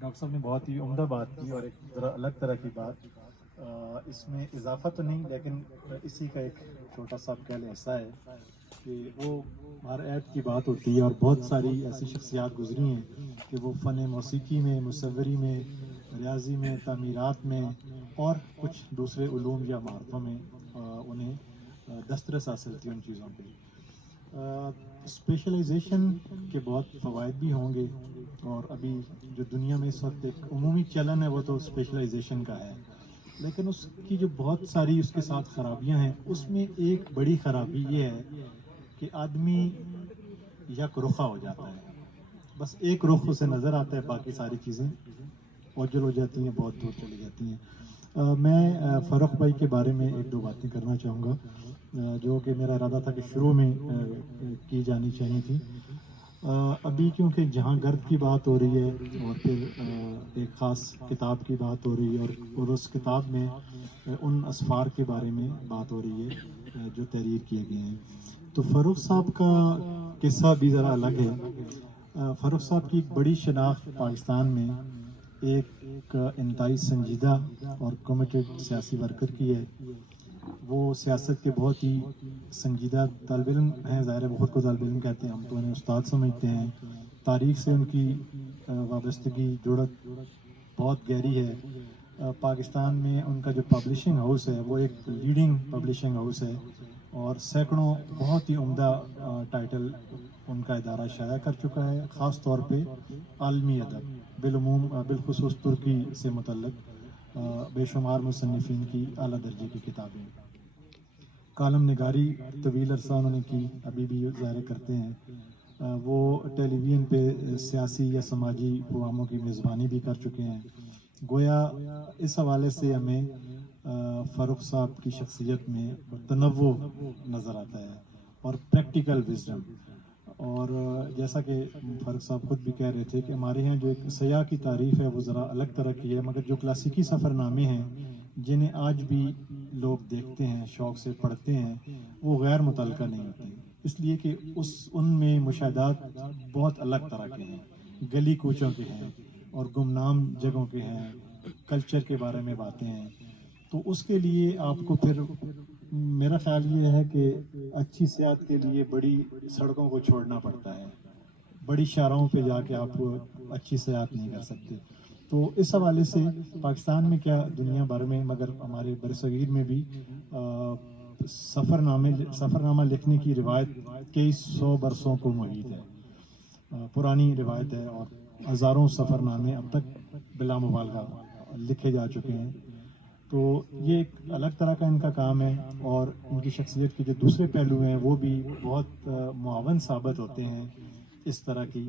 Doctor صاحب نے بہت ہی عمدہ بات کی اور ایک ذرا الگ طرح کی بات. اس میں اضافہ تو نہیں لیکن اسی کا ایک چھوٹا سا آپ کہہ لیں حصہ ہے کہ وہ ہر ایپ کی بات ہوتی ہے اور بہت ساری ایسی شخصیات گزری ہیں کہ وہ فن موسیقی میں، مصوری میں، ریاضی میں، تعمیرات میں اور کچھ دوسرے علوم یا مہارتوں میں انہیں دسترس حاصل تھی ان چیزوں پہ. اسپیشلائزیشن کے بہت فوائد بھی ہوں گے اور ابھی جو دنیا میں اس وقت ایک عمومی چلن ہے وہ تو اسپیشلائزیشن کا ہے، لیکن اس کی جو بہت ساری اس کے ساتھ خرابیاں ہیں، اس میں ایک بڑی خرابی یہ ہے کہ آدمی یک رخا ہو جاتا ہے. بس ایک رخ اسے نظر آتا ہے، باقی ساری چیزیں اوجل ہو جاتی ہیں، بہت دور چلی جاتی ہیں. میں فاروق بھائی کے بارے میں ایک دو باتیں کرنا چاہوں گا جو کہ میرا ارادہ تھا کہ شروع میں کی جانی چاہیے تھی. ابھی کیونکہ جہاں گرد کی بات ہو رہی ہے اور پھر ایک خاص کتاب کی بات ہو رہی ہے اور اس کتاب میں ان اسفار کے بارے میں بات ہو رہی ہے جو تحریر کیے گئے ہیں، تو فاروق صاحب کا قصہ بھی ذرا الگ ہے. فاروق صاحب کی ایک بڑی شناخت پاکستان میں ایک انتہائی سنجیدہ اور کمیٹڈ سیاسی ورکر کی ہے. وہ سیاست کے بہت ہی سنجیدہ طالب علم ہیں، ظاہر ہے خود کو طالب علم کہتے ہیں، ہم تو انہیں استاد سمجھتے ہیں. تاریخ سے ان کی وابستگی جڑت بہت گہری ہے. پاکستان میں ان کا جو پبلشنگ ہاؤس ہے وہ ایک لیڈنگ پبلشنگ ہاؤس ہے اور سینکڑوں بہت ہی عمدہ ٹائٹل ان کا ادارہ شائع کر چکا ہے، خاص طور پہ عالمی ادب، بالعموم بالخصوص ترکی سے متعلق بے شمار مصنفین کی اعلیٰ درجے کی کتابیں. کالم نگاری طویل عرصہ انہوں نے کی، ابھی بھی ظاہر کرتے ہیں. وہ ٹیلی ویژن پہ سیاسی یا سماجی پروگراموں کی میزبانی بھی کر چکے ہیں. گویا اس حوالے سے ہمیں فاروق صاحب کی شخصیت میں تنوع نظر آتا ہے اور پریکٹیکل وزڈم. اور جیسا کہ فاروق صاحب خود بھی کہہ رہے تھے کہ ہمارے یہاں جو ایک سیاح کی تعریف ہے وہ ذرا الگ طرح کی ہے، مگر جو کلاسیکی سفر نامے ہیں جنہیں آج بھی لوگ دیکھتے ہیں، شوق سے پڑھتے ہیں، وہ غیر متعلقہ نہیں ہوتے، اس لیے کہ ان میں مشاہدات بہت الگ طرح کے ہیں، گلی کوچوں کے ہیں اور گمنام جگہوں کے ہیں، کلچر کے بارے میں باتیں ہیں. تو اس کے لیے آپ کو پھر میرا خیال یہ ہے کہ اچھی صحت کے لیے بڑی سڑکوں کو چھوڑنا پڑتا ہے، بڑی شاہراہوں پہ جا کے آپ اچھی صحت نہیں کر سکتے. تو اس حوالے سے پاکستان میں کیا دنیا بھر میں مگر ہمارے برصغیر میں بھی سفر نامہ لکھنے کی روایت کئی سو برسوں کو محیط ہے، پرانی روایت ہے اور ہزاروں سفر نامے اب تک بلا مبالغہ لکھے جا چکے ہیں. تو یہ ایک الگ طرح کا ان کا کام ہے اور ان کی شخصیت کے جو دوسرے پہلو ہیں وہ بھی بہت معاون ثابت ہوتے ہیں اس طرح کی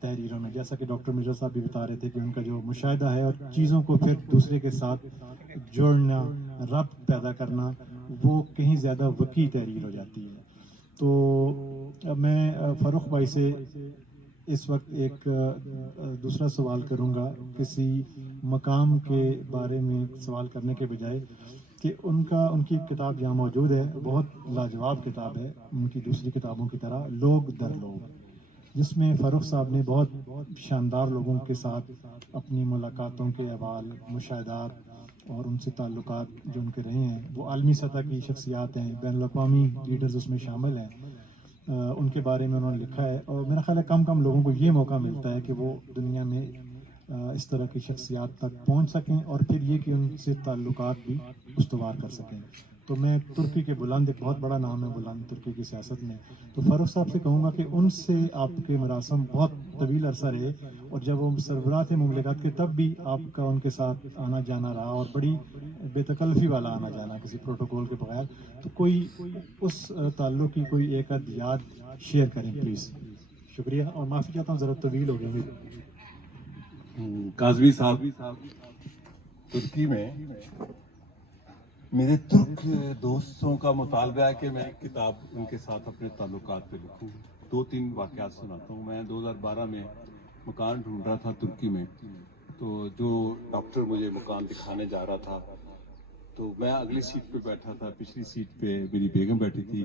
تحریروں میں. جیسا کہ ڈاکٹر مرزا صاحب بھی بتا رہے تھے کہ ان کا جو مشاہدہ ہے اور چیزوں کو پھر دوسرے کے ساتھ جوڑنا، ربط پیدا کرنا، وہ کہیں زیادہ وسیع تحریر ہو جاتی ہے. تو میں فاروق بھائی سے اس وقت ایک دوسرا سوال کروں گا، کسی مقام کے بارے میں سوال کرنے کے بجائے کہ ان کی کتاب جہاں موجود ہے بہت لاجواب کتاب ہے ان کی دوسری کتابوں کی طرح، لوگ در لوگ، جس میں فاروق صاحب نے بہت شاندار لوگوں کے ساتھ اپنی ملاقاتوں کے احوال، مشاہدات اور ان سے تعلقات جو ان کے رہے ہیں، وہ عالمی سطح کی شخصیات ہیں، بین الاقوامی لیڈرز اس میں شامل ہیں، ان کے بارے میں انہوں نے لکھا ہے. اور میرا خیال ہے کم لوگوں کو یہ موقع ملتا ہے کہ وہ دنیا میں اس طرح کی شخصیات تک پہنچ سکیں اور پھر یہ کہ ان سے تعلقات بھی استوار کر سکیں. تو میں ترکی کے بلند، ایک بہت بڑا نام ہے بلند ترکی کی سیاست میں، تو فاروق صاحب سے کہوں گا کہ ان سے آپ کے مراسم بہت طویل عرصہ رہے اور جب وہ سربراہ تھے مملکت کے تب بھی آپ کا ان کے ساتھ آنا جانا رہا اور بڑی بے تکلفی والا آنا جانا کسی پروٹوکول کے بغیر. تو کوئی اس تعلق کی کوئی ایک آدھ یاد شیئر کریں پلیز. شکریہ اور معافی چاہتا ہوں ذرا طویل ہو گئی میری. کاظمی صاحب، ترکی میں میرے ترک دوستوں کا مطالبہ ہے کہ میں ایک کتاب ان کے ساتھ اپنے تعلقات پہ لکھوں. 2-3 واقعات سناتا ہوں. میں 2012 میں مکان ڈھونڈ رہا تھا ترکی میں، تو جو ڈاکٹر مجھے مکان دکھانے جا رہا تھا تو میں اگلی سیٹ پہ بیٹھا تھا، پچھلی سیٹ پہ میری بیگم بیٹھی تھی.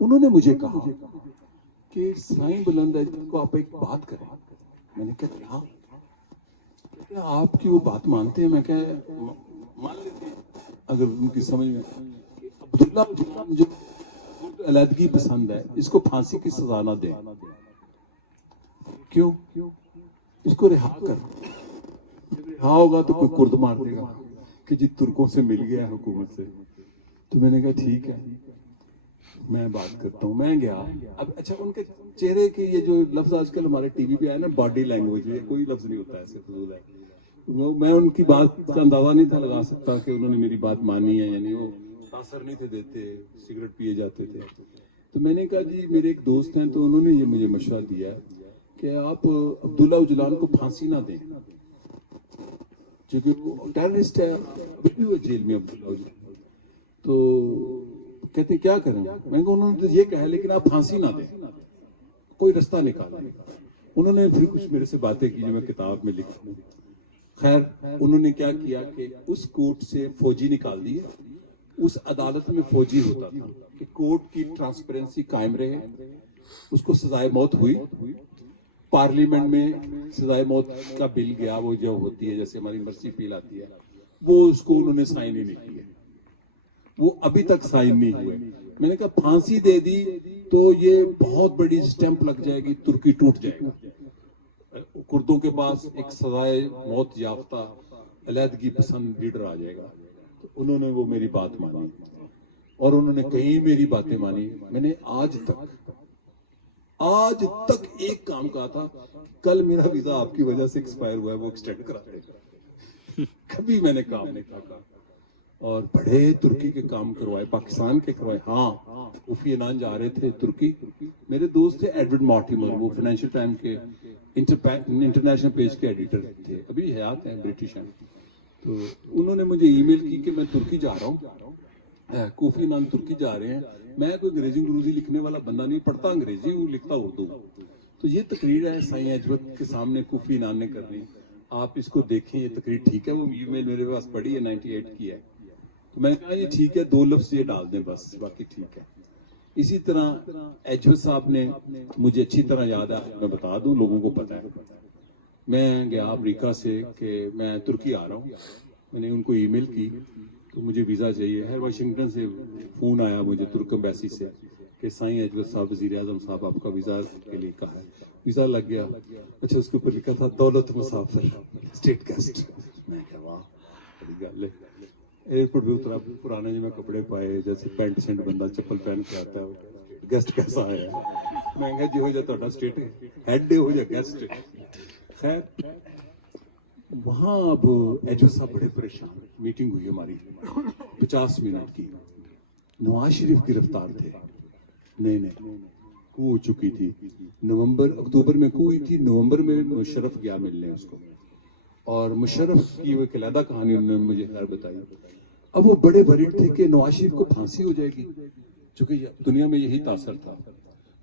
انہوں نے مجھے کہا کہ سائیں بلند ہے کو آپ ایک بات کریں. میں نے کہا کیا آپ کی وہ بات مانتے ہیں؟ میں کہا مان لیتے ہیں اگر ان کی سمجھ میں. عبداللہ اوجلان جو علیحدگی پسند ہے اس کو پھانسی کی سزا نہ دیں. کیوں؟ اس کو رہا کر. جب رہا ہوگا تو کوئی کرد مار دے گا کہ جی ترکوں سے مل گیا حکومت سے. تو میں نے کہا ٹھیک ہے میں بات کرتا ہوں. میں گیا. اب اچھا ان کے چہرے کے یہ جو لفظ آج کل ہمارے ٹی وی پہ آیا نا باڈی لینگویج, یہ کوئی لفظ نہیں ہوتا ایسے فضول ہے. میں ان کی بات کا اندازہ نہیں تھا لگا سکتا کہ انہوں نے میری بات مانی ہے. یعنی وہ تاثر نہیں تھے دیتے, سگریٹ پیے جاتے تھے. تو میں نے کہا جی میرے ایک دوست ہیں تو انہوں نے یہ مجھے مشورہ دیا کہ آپ عبداللہ اوجلان کو پھانسی نہ دیں کیونکہ وہ ٹیررسٹ ہے. ابھی بھی وہ جیل میں عبداللہ اوجلان. تو کہتے کیا کریں؟ میں نے کہا انہوں نے تو یہ کہا لیکن آپ پھانسی نہ دیں, کوئی رستہ نکالیں. انہوں نے پھر کچھ میرے سے باتیں کی جو میں کتاب میں لکھوں. خیر انہوں نے کیا کیا کہ اس کورٹ سے فوجی نکال دیے. اس عدالت میں فوجی ہوتا تھا کہ کورٹ کی ٹرانسپیرنسی قائم رہے. اس کو سزائے موت ہوئی. پارلیمنٹ میں سزائے موت کا بل گیا, وہ جو ہوتی ہے جیسے ہماری مرسی بل آتی ہے, وہ اس کو انہوں نے سائن ہی نہیں کیے. وہ ابھی تک سائن نہیں ہوئے. میں نے کہا پھانسی دے دی تو یہ بہت بڑی سٹیمپ لگ جائے گی, ترکی ٹوٹ جائے گا. کردوں کے پاس ایک سزائے موت یافتہ علیحدگی پسند لیڈر آ جائے گا. تو انہوں نے وہ میری بات مانی اور انہوں نے کئی میری باتیں مانی. میں نے آج تک ایک کام کہا تھا, کل میرا ویزا آپ کی وجہ سے ایکسپائر ہوا ہے وہ ایکسٹینڈ کرا دے گا. کبھی میں نے کام نہیں کہا. اور بڑے ترکی کے کام کروائے, پاکستان کے کروائے. ہاں کوفی عنان جا رہے تھے ترکی. میرے دوست تھے ایڈورڈ مارٹیمر, وہ فائنینشیل ٹائم کے انٹرنیشنل پیج کے ایڈیٹر تھے, ابھی حیات ہیں, برٹش ہیں. تو انہوں نے مجھے ای میل کی کہ میں ترکی جا رہا ہوں, کوفی عنان ترکی جا رہے ہیں. میں کوئی انگریزی لکھنے والا بندہ نہیں, پڑھتا انگریزی ہوں, لکھتا اردو. تو یہ تقریر ہے سائیں اجوت کے سامنے کوفی عنان نے کرنی. آپ اس کو دیکھیں, یہ تقریر ٹھیک ہے. وہ ای میل میرے پاس پڑھی ہے, 98 کی ہے. تو میں نے کہا یہ ٹھیک ہے, 2 لفظ یہ ڈال دیں بس, باقی ٹھیک ہے. اسی طرح ایجوت صاحب نے مجھے اچھی طرح یاد ہے, میں بتا دوں لوگوں کو پتہ ہے. میں گیا امریکہ سے کہ میں ترکی آ رہا ہوں. میں نے ان کو ای میل کی تو مجھے ویزا چاہیے ہے. واشنگٹن سے فون آیا مجھے ترک ایمبیسی سے کہ سائیں اجوت صاحب وزیر اعظم صاحب آپ کا ویزا کے لیے کہا ہے. ویزا لگ گیا. اچھا اس کے اوپر لکھا تھا دولت مسافر اسٹیٹ گیسٹ. میں کہا واہ بڑی گل ہے. ایئرپورٹ بھی اترا, پرانے جو میں کپڑے پائے جیسے پینٹ سینٹ بندہ چپل پہن کے آتا ہے, گیسٹ کیسا آیا. میں کہا جی ہو جا تہاڈا اسٹیٹ ہیڈ ہو جا گیسٹ. خیر وہاں اب ایجوت صاحب بڑے پریشان. میٹنگ ہوئی ہماری 50 منٹ کی. نواز شریف گرفتار تھے, نہیں کو ہو چکی تھی. اکتوبر میں کو ہوئی تھی, نومبر میں مشرف گیا ملنے اس کو, اور مشرف کی وہ ایک علیحدہ کہانی انہوں نے مجھے خیر بتائی. اب وہ بڑے ورڈ تھے کہ نواز شریف کو پھانسی ہو جائے گی, چونکہ دنیا میں یہی تاثر تھا.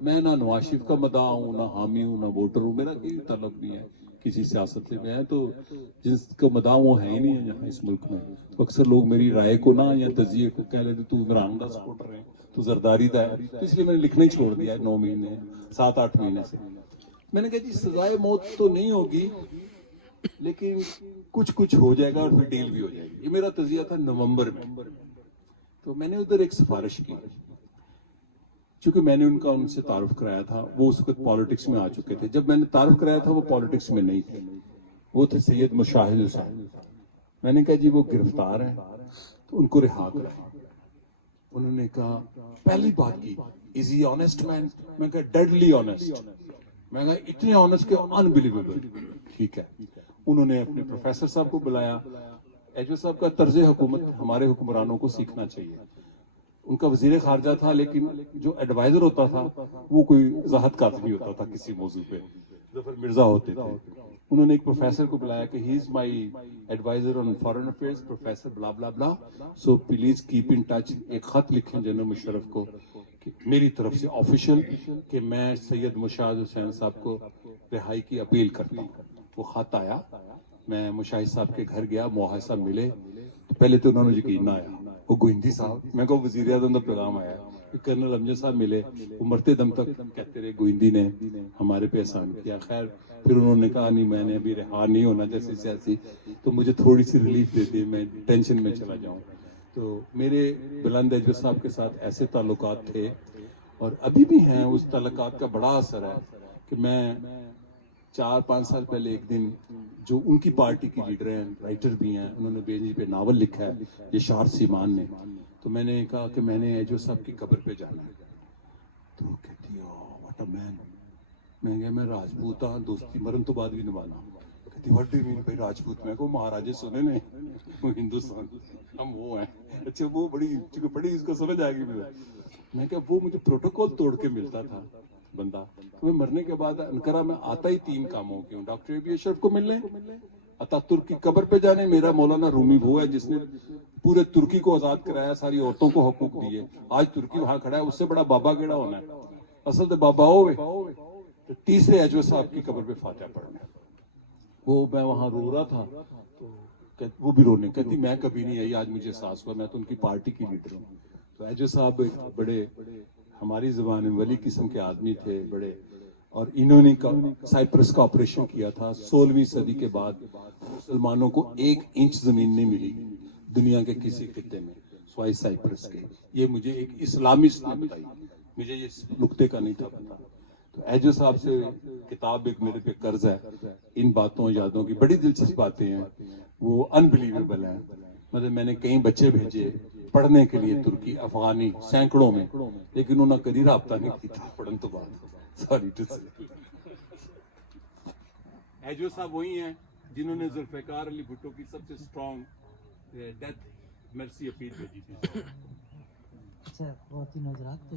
میں نہ نواز شریف کا مداح ہوں, نہ حامی ہوں, نہ ووٹر ہوں, میرا کوئی تعلق نہیں ہے کسی سیاست سے. میں تو جس کا مداح وہ ہے ہی نہیں ہے یہاں اس ملک میں. تو اکثر لوگ میری رائے کو نہ یا تجزیے کو کہہ لیتے تو عمران دا سپورٹر ہے, تو زرداری دا ہے. تو اس لیے میں نے لکھنا ہی چھوڑ دیا ہے 9 مہینے 7-8 مہینے سے. میں نے کہا جی سزائے موت تو نہیں ہوگی لیکن کچھ ہو جائے گا اور پھر ڈیل بھی ہو جائے گی. یہ میرا تجزیہ تھا نومبر میں. تو میں نے ادھر ایک سفارش کی, چونکہ میں نے ان سے تعارف کرایا تھا. وہ اس وقت پالیٹکس میں آ چکے تھے. جب میں نے تعارف کرایا تھا وہ پالیٹکس میں نہیں تھے, وہ تھے سید مشاہد حسین. میں نے کہا جی وہ گرفتار ہیں تو ان کو رہا کریں. انہوں نے کہا پہلی بات کی از ہی آنیسٹ مین. میں کہا ڈیڈلی آنیسٹ. میں کہا اتنے آنیسٹ کہ انبلیویبل. ٹھیک ہے. انہوں نے اپنے پروفیسر صاحب کو بلایا. ایجوت صاحب کا طرز حکومت ہمارے حکمرانوں کو سیکھنا چاہیے. ان کا وزیر خارجہ تھا لیکن جو ایڈوائزر ہوتا تھا وہ کوئی وضاحت کافی ہوتا تھا کسی موضوع پہ. ظفر مرزا ہوتے تھے. انہوں نے ایک پروفیسر کو بلایا کہ ہی از مائی advisor on foreign affairs, professor بلا بلا بلا, so please keep in touch. ایک خط لکھیں جنرل مشرف کو کہ میری طرف سے آفیشل کہ میں سید مشاہد حسین صاحب کو رہائی کی اپیل کرتا ہوں. وہ خط آیا. میں مشاہد صاحب کے گھر گیا, موحد صاحب ملے. تو پہلے تو انہوں نے یقین نہ آیا, وہ گوئندی صاحب. میں کہا وزیر اعظم کا پیغام آیا. کہ کرنل امجد صاحب ملے, وہ مرتے دم تک کہتے رہے گوئندی نے ہمارے پہ احسان کیا. خیر پھر انہوں نے کہا نہیں میں نے ابھی رہا نہیں ہونا جیسے سیاسی, تو مجھے تھوڑی سی ریلیف دے دی, میں ٹینشن میں چلا جاؤں. تو میرے بلند اجوت صاحب کے ساتھ ایسے تعلقات تھے اور ابھی بھی ہیں. اس تعلقات کا بڑا اثر ہے کہ میں 4-5 سال پہلے ایک دن جو ان کی پارٹی کی لیڈر ہیں, رائٹر بھی ہیں, انہوں نے بے نظیر پہ ناول لکھا ہے یشار سیمان نے, تو میں نے کہا کہ میں نے ایجو صاحب کی قبر پہ جانا ہے. تو وہ کہتی واٹ اے مین. میں کہا میں راجپوت ہاں, دوستی مرن تو بعد بھی نبھانا. کہتی واٹ ڈو یو مین بھائی راجپوت. میں کہا مہاراجے سنے نہیں, وہ ہندوستان ہم وہ ہیں. اچھا وہ بڑی اس کو سمجھ آئے گی مجھے. میں کہا وہ مجھے پروٹوکول توڑ کے ملتا تھا بندہ, تو میں مرنے کے بعد انقرہ میں آتا ہی 3 کاموں کی ہوں. ڈاکٹر اے بی اشرف کو ملنے, اتا ترک کی قبر پہ جانے. میرا مولانا رومی وہ ہے جس نے پورے ترکی کو آزاد کرایا, ساری عورتوں کو حقوق دیے. آج ترکی وہاں کھڑا ہے, اس سے بڑا بابا گیڑا ہونا ہے. اصل تو بابا ہوئے. تو تیسرے اجوت صاحب کی قبر پہ فاتحہ پڑھنا. وہ میں وہاں رو رہا تھا تو وہ بھی رونے, کہتی میں کبھی نہیں آئی, آج مجھے احساس ہوا, میں تو ان کی پارٹی کی لیڈر ہوں. تو اجوت صاحب بڑے ہماری زبان میں ولی قسم کے آدمی تھے بڑے, اور انہوں نے سائپرس کا آپریشن کیا تھا 16ویں صدی کے بعد. مسلمانوں کو 1 انچ زمین نہیں ملی دنیا کے کسی خطے میں سوائے سائپرس کے. یہ مجھے ایک اسلامسٹ نے بتائی, مجھے یہ نقطے کا نہیں تھا پتا. تو ایجو صاحب سے کتاب ایک میرے پہ قرض ہے, ان باتوں یادوں کی بڑی دلچسپ باتیں ہیں, وہ انبلیویبل ہیں. مطلب میں نے کئی بچے بھیجے پڑھنے کے لیے ترکی, افغانی سینکڑوں میں, لیکن انہوں نے کبھی رابطہ نہیں کیا پڑھن تو بعد. سوری ٹو سے. ایجو صاحب وہی ہیں جنہوں نے ذوالفقار علی بھٹو کی سب سے اسٹرانگ ڈیتھ مرسی اپیل بھیجی تھی. اچھا خواتین حضرات